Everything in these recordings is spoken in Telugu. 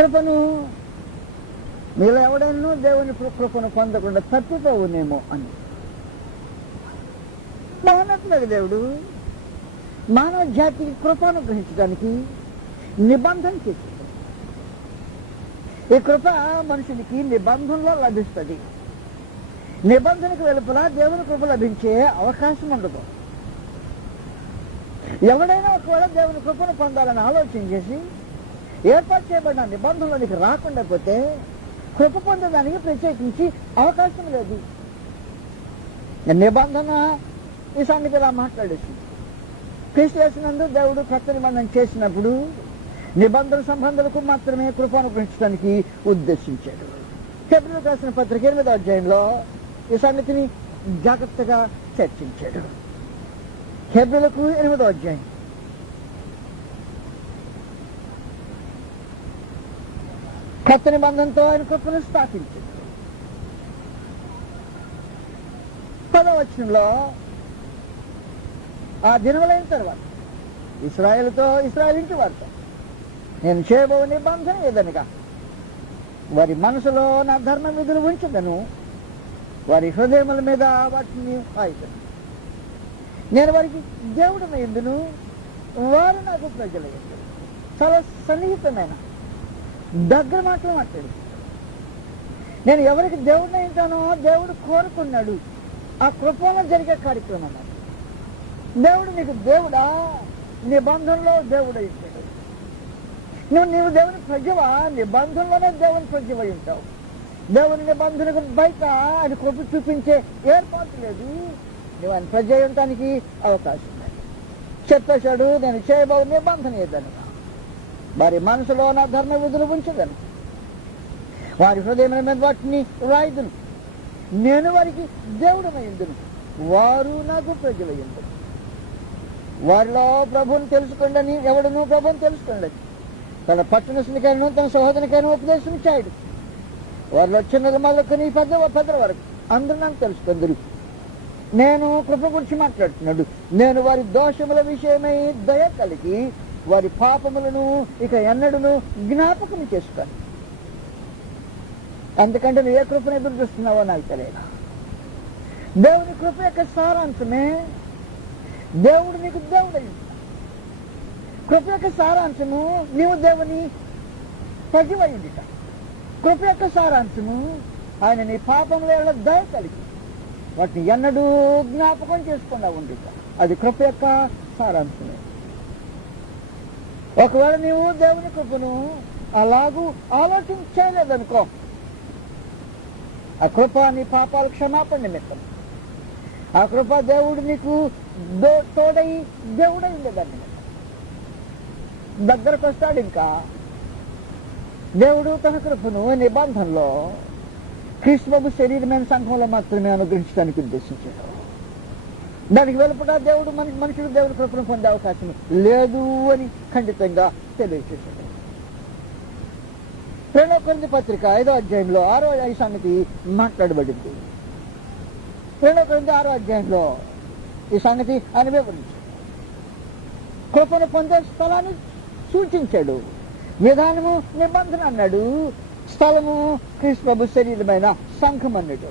కృపను మీలో ఎవడైనా దేవుని కృపను పొందకుండా తప్పిపోవునేమో అని మానట్లేదు. దేవుడు మానవ జాతికి కృపను గ్రహించడానికి నిబంధన చేశాడు. ఈ కృప మనుషునికి నిబంధనలో లభిస్తుంది. నిబంధనకు వెలుపల దేవుని కృప లభించే అవకాశం ఉండదు. ఎవడైనా ఒకవేళ దేవుని కృపను పొందాలని ఆలోచన చేసి ఏర్పాటు చేయబడిన నిబంధనలోనికి రాకుండా పోతే కృప పొందడానికి ప్రత్యేకించి అవకాశం లేదు. నిబంధన ఈ సంగతి ఇలా మాట్లాడేసి క్రీస్తునందు దేవుడు కొత్త నిబంధన చేసినప్పుడు నిబంధన సంబంధాలకు మాత్రమే కృపను గ్రహించడానికి ఉద్దేశించాడు. హెబ్రీయులకు రాసిన పత్రిక 8వ అధ్యాయంలో ఈ సంగతిని జాగ్రత్తగా చర్చించాడు. హెబ్రీయులకు 8వ అధ్యాయం కొత్త నిబంధనతో ఆయన కృపను స్థాపించాడు. 10వ వచనంలో ఆ దినములైన తర్వాత ఇశ్రాయేలు ఇంటి వారితో నేను చేయబో నిబంధన ఏదనగా వారి మనసులో నా ధర్మ విధులు ఉంచదను, వారి హృదయముల మీద వాటిని ఆయుధను. నేను వారికి దేవుడమై ఉందును, వారు నాకు ప్రజలయ్యారు. చాలా సన్నిహితమైన దగ్గర మాటలు మాట్లాడు. నేను ఎవరికి దేవుడిని ఉంటానో దేవుడు కోరుకున్నాడు. ఆ కృపలో జరిగే కార్యక్రమం. దేవుడు నీకు దేవుడా, నిబంధనలో దేవుడు ఇచ్చాడు. నీవు దేవుని ప్రజవా, నిబంధనలోనే దేవుని ప్రజవై ఉంటావు. దేవుని నిబంధనకు బయట అది కృప చూపించే ఏర్పాటు లేదు. నువ్వు ఆయన ప్రజ ఉండటానికి అవకాశం లేదు. చెప్పేశాడు, నేను చేయబో నిబంధన ఏదను, వారి మనసులో నా ధర్మ విధులు ఉంచదను, వారి హృదయమైన మీద వాటిని రాయుదును, నేను వారికి దేవుడమై ఉందును, వారు నాకు ప్రజలై ఉందును. వారిలో ప్రభువుని తెలుసుకోండి, ఎవడును ప్రభువుని తెలుసుకోండి. తన పట్టణస్తునికైనా తన సహోదరునికైనా ఉపదేశం చేయడు. వారిలో చిన్నల మొదలుకొని పెద్దల వరకు అందరూ నాకు తెలుసుకుందరు. నేను కృప గురించి మాట్లాడుతున్నాడు. నేను వారి దోషముల విషయమై దయ కలిగి వారి పాపములను ఇక ఎన్నడూను జ్ఞాపకం చేసుకోండి. అందుకంటే నువ్వు ఏ కృపను ఎదురు చూస్తున్నావో నాకు తెలియదు. దేవుని కృప యొక్క సారాంశమే దేవుడు నీకు దేవుడై. కృప యొక్క సారాంశము నీవు దేవుని ప్రజవయుడిట. కృప యొక్క సారాంశము ఆయన నీ పాపంలో దయ కలిగి వాటిని ఎన్నడూ జ్ఞాపకం చేసుకుండా ఉండిట. అది కృప యొక్క సారాంశమే. ఒకవేళ నీవు దేవుని కృపను అలాగూ ఆలోచన చేయలేదనుకో, ఆ కృప నీ పాపాల క్షమాపణ నిమిత్తం, ఆ కృప దేవుడు నీకు తోడై దేవుడై ఉండేదాన్ని దగ్గరకు వస్తాడు. ఇంకా దేవుడు తన కృపను నిబంధనలో క్రీస్తుబాబు శరీరమైన సంఘంలో మాత్రమే అనుగ్రహించడానికి ఉద్దేశించాడు. దానికి వెలుపట దేవుడు మనుషుడు దేవుడి కృపను పొందే అవకాశం లేదు అని ఖండితంగా తెలియజేశాడు. 2వ కొరింథీ పత్రిక 5వ అధ్యాయంలో 6వ సంగతి మాట్లాడబడింది. 2వ కొరింథీ 6వ అధ్యాయంలో ఈ సంగతి ఆయన వివరించాడు. కృపను పొందే స్థలాన్ని సూచించాడు. విధానము నిబంధన అన్నాడు, స్థలము క్రీస్తు శరీరమైన సంఘం అన్నాడు.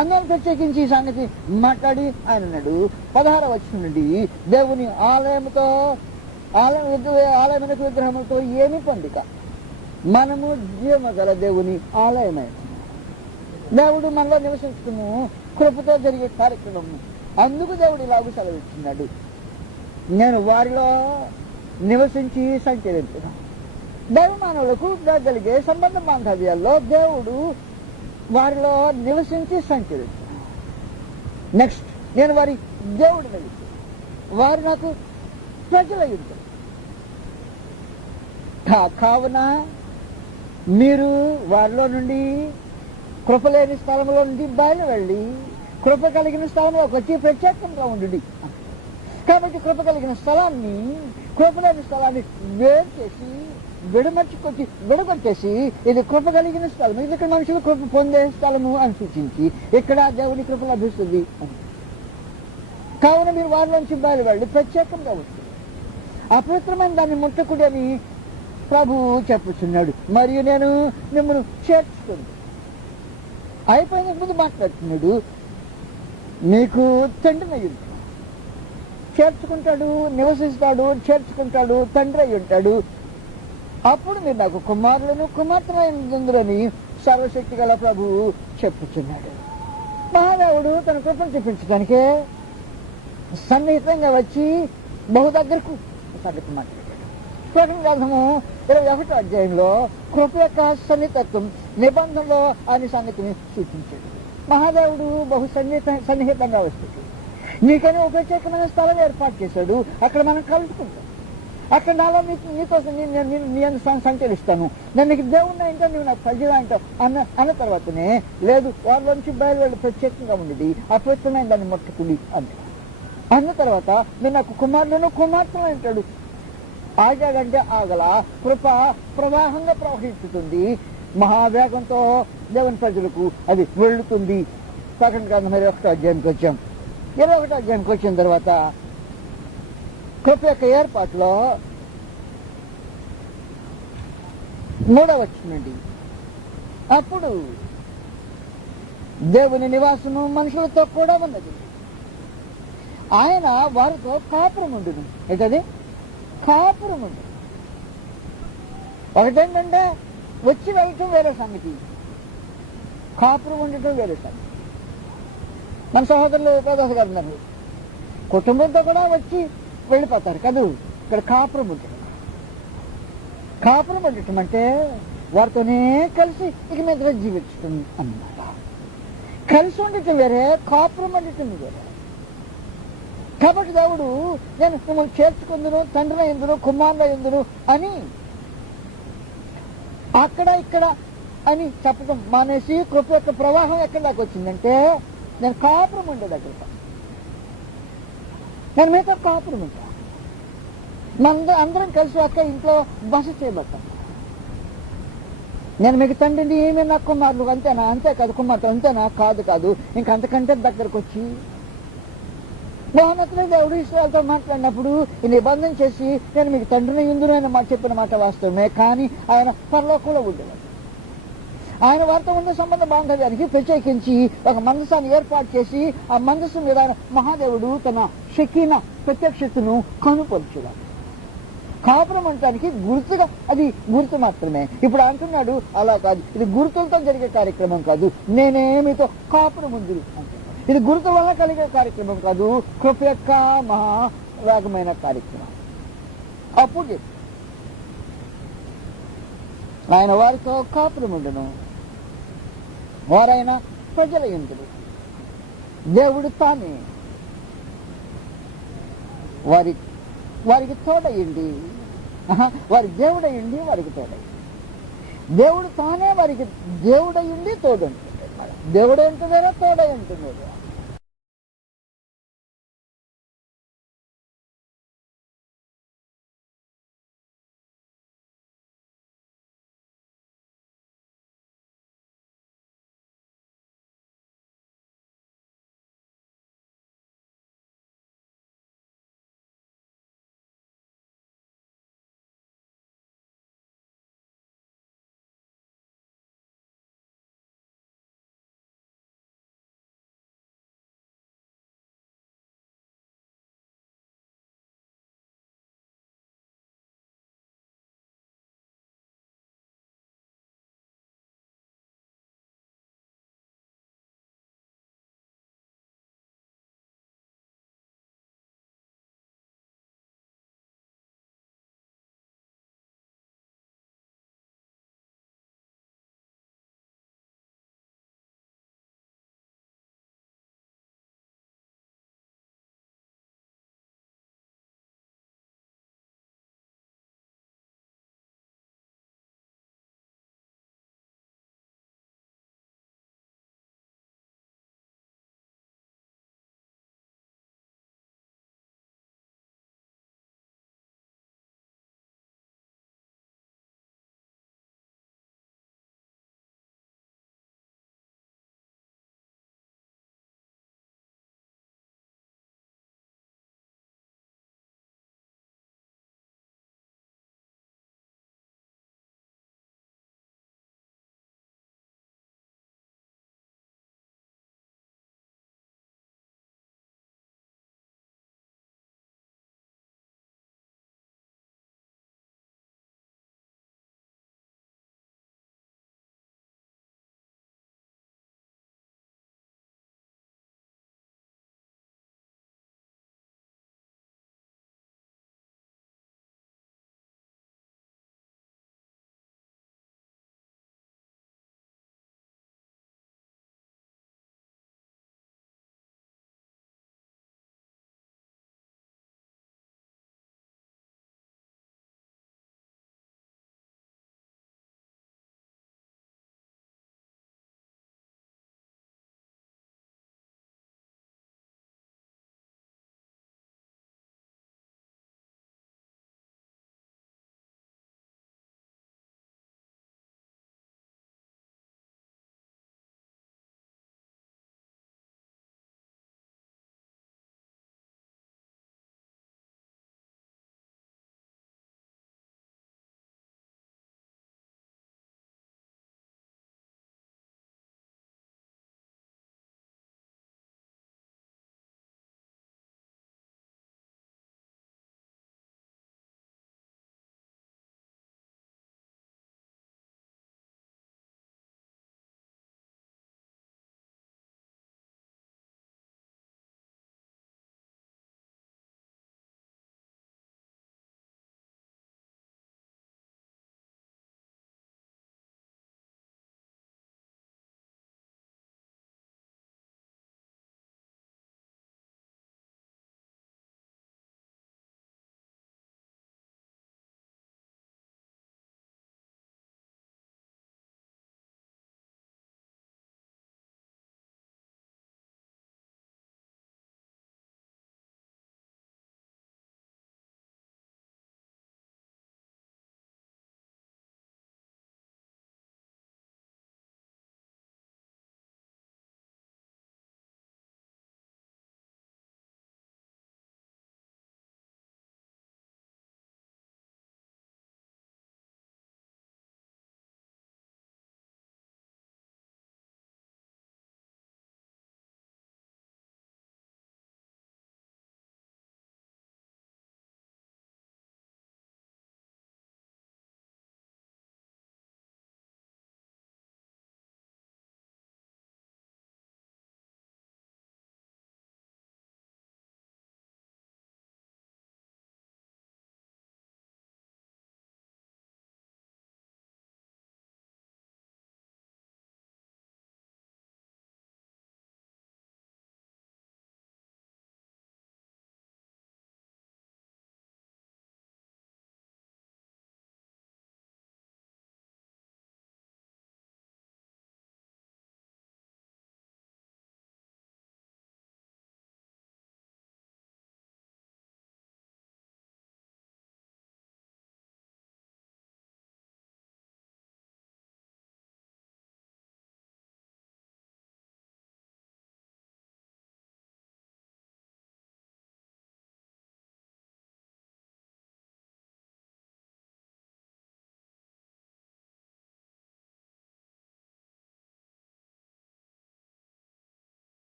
అందరం ప్రత్యేకించి ఈ సంగతి మాట్లాడి ఆయన అన్నాడు 16వ వచనం నుండి, దేవుని ఆలయమునకు విగ్రహములతో ఏమి పొందిక, మనము జీవగల దేవుని ఆలయమైన. దేవుడు మనలో నివసించడము కృపతో జరిగే కార్యక్రమం. అందుకు దేవుడు ఇలాగూ సెలవిస్తున్నాడు, నేను వారిలో నివసించి సంచరించును. దైవ మానవులకు కలిగే సంబంధ బాంధవ్యాల్లో దేవుడు వారిలో నివసించి సంచరించు. నెక్స్ట్, నేను వారి దేవుడు వెళుతు, వారు నాకు ప్రజలై ఉంటారు. కావున మీరు వారిలో నుండి కృప లేని స్థలంలో నుండి బయలు వెళ్ళి కృప కలిగిన స్థలంలోకి వచ్చి ప్రత్యేకంగా ఉండు. కాబట్టి కృప కలిగిన స్థలాన్ని, కృప లేని స్థలాన్ని వేరు చేసి విడగొట్టేసి ఇది కృప కలిగిన స్థలం, ఇది ఇక్కడ మనుషులు కృప పొందే స్థలము అని సూచించి ఇక్కడ దేవుని కృప లభిస్తుంది అని. కావున మీరు వారిలోంచి బయలు వెళ్ళి ప్రత్యేకంగా వస్తుంది. అపవిత్రమైన దాన్ని ముట్టకూడని ప్రభువు చెప్పుచున్నాడు, మరియు నేను మిమ్మల్ని చేర్చుకుంది. అయిపోయిన ముందు మాట్లాడుతున్నాడు, మీకు తండ్రిని అయి ఉంటాడు, చేర్చుకుంటాడు, నివసిస్తాడు, చేర్చుకుంటాడు, తండ్రి అయి ఉంటాడు. అప్పుడు మీరు నాకు కుమారులను కుమార్తెలని సర్వశక్తి గల ప్రభువు చెప్పుచున్నాడు. మహాదేవుడు తన కృపను చూపించడానికే సన్నిహితంగా వచ్చి బహు దగ్గరకు సంగతి మాట్లాడాడు. ప్రకటన గ్రంథము 21వ అధ్యాయంలో కృప యొక్క సన్నిహితత్వం నిబంధనలో అనే సంగతిని సూచించాడు. మహాదేవుడు బహు సన్నిహితంగా వస్తాడు. నీకని ఒక ప్రత్యేకమైన స్థలం ఏర్పాటు చేశాడు. అక్కడ మనం కలుసుకుంటాం. అక్కడ నాలో నీకోసం నేను సంచరిస్తాను, నేను నీకు దేవుణ్ణి ఏంటో నువ్వు నాకు సజీవ అంటావు అన్న తర్వాతనే లేదు వాళ్ళలోంచి బయలువెళ్ళి ప్రత్యేకంగా ఉండేది అపవిత్రమైన దాన్ని ముట్టుకుని అన్న తర్వాత నేను నాకు కుమారులను కుమార్తెలు అంటాడు. ఆగాడంటే ఆగల కృప ప్రవాహంగా ప్రవహిస్తుంది. మహావేగంతో దేవుని ప్రజలకు అది వెళుతుంది. ప్రకటన గ్రంథం 21వ అధ్యాయానికి వచ్చాం. 21వ అధ్యాయానికి వచ్చిన తర్వాత కృప యొక్క ఏర్పాటులో 3వ వచనం, అప్పుడు దేవుని నివాసము మనుషులతో కూడా ఉన్నది, ఆయన వారితో కాపురం ఉండును. ఏంటది? కాపురం ఉండు. ఒకటేంటంటే వచ్చి వెళ్ళటం వేరే సంగతి, కాపురం ఉండటం వేరే సంగతి. మన సహోదరులు ఉపదేశ గారు ఉన్నారు, కుటుంబంతో కూడా వచ్చి వెళ్ళిపోతారు కదూ. ఇక్కడ కాపురం ఉండటం. కాపురం ఉండటం అంటే వారితోనే కలిసి ఇక మీద జీవించటం అన్నమాట. కలిసి ఉండటం వేరే, కాపురం ఉండటం వేరే. కాబట్టి దేవుడు నేను మిమ్మల్ని చేర్చుకుందును, తండ్రి ఎందును, కుమారుల ఎందును అని అక్కడ ఇక్కడ అని చెప్పడం మానేసి కృప యొక్క ప్రవాహం ఎక్కడి దాకా వచ్చిందంటే నేను కాపురం ఉండే దగ్గర, నేను మీతో కాపురం ఉంటా, అందరం కలిసి అక్కడ ఇంట్లో బస చేయబడతాం. నేను మీకు తండ్రిని, నేను నా కుమారులు అంతేనా? అంతేకాదు. కుమార్తె అంతేనా? కాదు. ఇంకంతకంటే దగ్గరకు వచ్చి మహోన్నతులైన దేవుడు ఇశ్రాయేలుతో మాట్లాడినప్పుడు ఈ నిబంధన చేసి నేను మీకు తండ్రిని ఇందును ఆయన మాట చెప్పిన మాట వాస్తవమే. కానీ ఆయన పరలోకంలో ఉండేవాడు. ఆయన వారితో ఉన్న సంబంధ బాంధవ్యానికి ప్రత్యేకించి ఒక మందసాన్ని ఏర్పాటు చేసి ఆ మందస్సు మీద మహాదేవుడు తన షకీనా ప్రత్యక్షతను కనుపరుచున్నాడు. కాపురం అనటానికి గుర్తుగా, అది గుర్తు మాత్రమే. ఇప్పుడు అంటున్నాడు అలా కాదు, ఇది గుర్తులతో జరిగే కార్యక్రమం కాదు, నేనే మీతో కాపురం ఉంది అంటున్నాడు. ఇది గుర్తు వల్ల కలిగే కార్యక్రమం కాదు, కృప యొక్క మహావేగమైన కార్యక్రమం. అప్పుడు ఆయన వారితో కాపురం ఉండను, వారైనా ప్రజల యందును దేవుడు తానే వారికి తోడయింది. వారి దేవుడయ్యండి, వారికి తోడయ్యింది. దేవుడు తానే వారికి దేవుడయ్యండి, తోడు అంటుంది. దేవుడు అంటున్నారా, తోడై అంటున్నాడు.